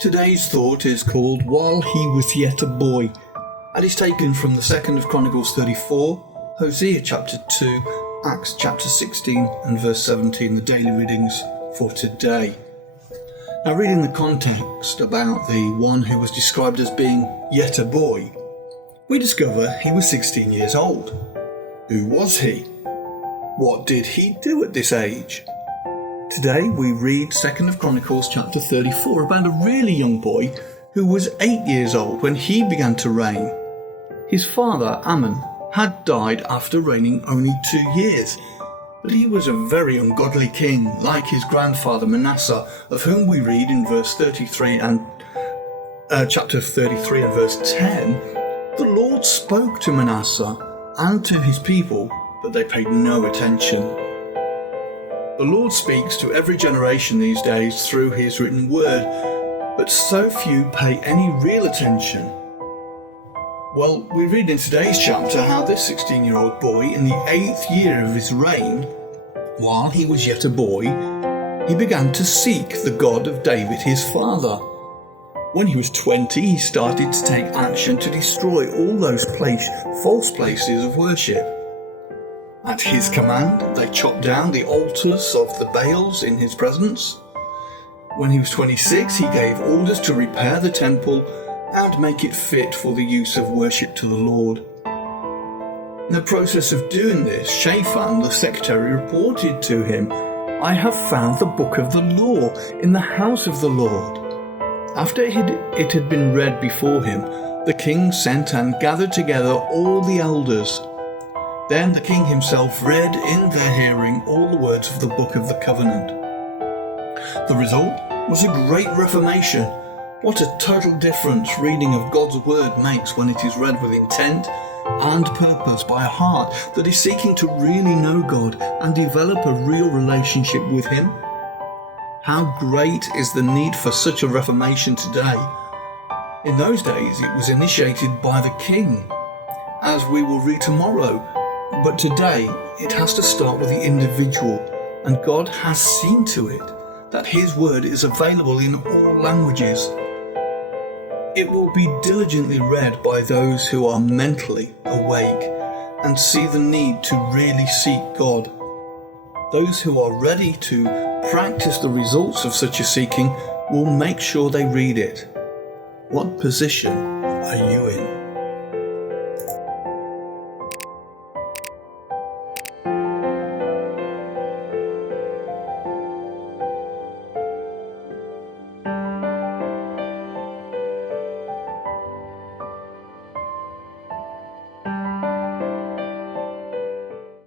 Today's thought is called While He Was Yet a Boy, and is taken from the 2nd of Chronicles 34, Hosea chapter 2, Acts chapter 16 and verse 17, the daily readings for today. Now, reading the context about the one who was described as being yet a boy, we discover he was 16 years old. Who was he? What did he do at this age? Today we read 2nd of Chronicles chapter 34 about a really young boy who was 8 years old when he began to reign. His father, Amon, had died after reigning only 2 years, but he was a very ungodly king, like his grandfather Manasseh, of whom we read in verse 33 and chapter 33 and verse 10. The Lord spoke to Manasseh and to his people, but they paid no attention. The Lord speaks to every generation these days through his written word, but so few pay any real attention. Well, we read in today's chapter how this 16-year-old boy, in the 8th year of his reign, while he was yet a boy, he began to seek the God of David his father. When he was 20, he started to take action to destroy all those false places of worship. At his command, they chopped down the altars of the Baals in his presence. When he was 26, he gave orders to repair the temple and make it fit for the use of worship to the Lord. In the process of doing this, Shaphan, the secretary, reported to him, "I have found the book of the law in the house of the Lord." After it had been read before him, the king sent and gathered together all the elders. Then the king himself read in their hearing all the words of the book of the covenant. The result was a great reformation. What a total difference reading of God's word makes when it is read with intent and purpose by a heart that is seeking to really know God and develop a real relationship with him. How great is the need for such a reformation today. In those days it was initiated by the king, as we will read tomorrow. But today, it has to start with the individual, and God has seen to it that his word is available in all languages. It will be diligently read by those who are mentally awake and see the need to really seek God. Those who are ready to practice the results of such a seeking will make sure they read it. What position are you in?